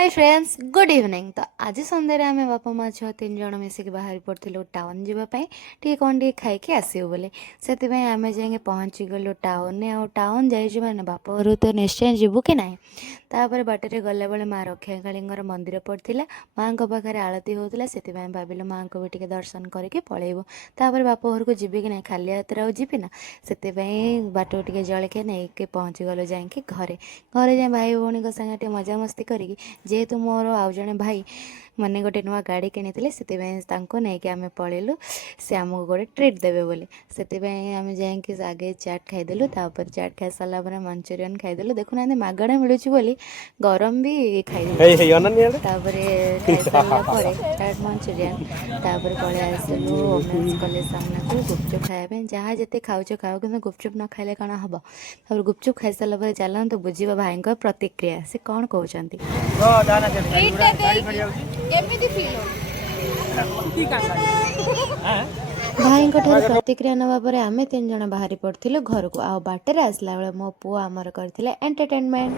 Hi friends good evening. तो आज सन्धार आम बापा माँ छुआ 3 जन मिसिक बाहर पड़ू टाउन जावाई टे कौन टे खाई आसू बोले से आम जाए पहुँची गलु टाउन आ टाउन जाइए मैंने बाप घर तो निश्चय जीवु कि ना। तापर बाटर गला बेले माँ रक्षाकाली मंदिर पड़ता माँ पाखे आलती होता से भाविलु माँ को भी टे दर्शन करके पलैबू। तापर बाप घर को जीवी कि ना खाली हाथ जीवी ना से बाट टे जलखिया नहीं पहुँची गलु जाकि घरे घरे जाए भाई भौणी संगे मजामस्ती करी जेहेतु मोर आउ जड़े भाई मैंने गोटे नुआ गाड़ी किनी से नहीं आम पलैलु से आमको गोटे ट्रिट देवे बोले से आम जा आगे चाट खाईदेलु। तापर चाट खाई सारा मंचूरियन खाईदेलु। देखुना मागणा मिलूँ बोली गरम भी खाई खाई सारा चाट मंचूरियन तापर पलि आसलु ओमेन्स कॉलेज सामना को गुपचुप खायापी जहाँ जिते खाऊ खाओ कि गुपचुप न खाइले कौन हम। तापर गुपचुप खाई सारा चलते बुझा भाई प्रतिक्रिया से कौन कहते भाई प्रतिक्रिया नाप आम 3 जन बाहरी पड़ू घर को आ बाटर आसला बेले मो पुआ आमर करथिले एंटरटेनमेंट।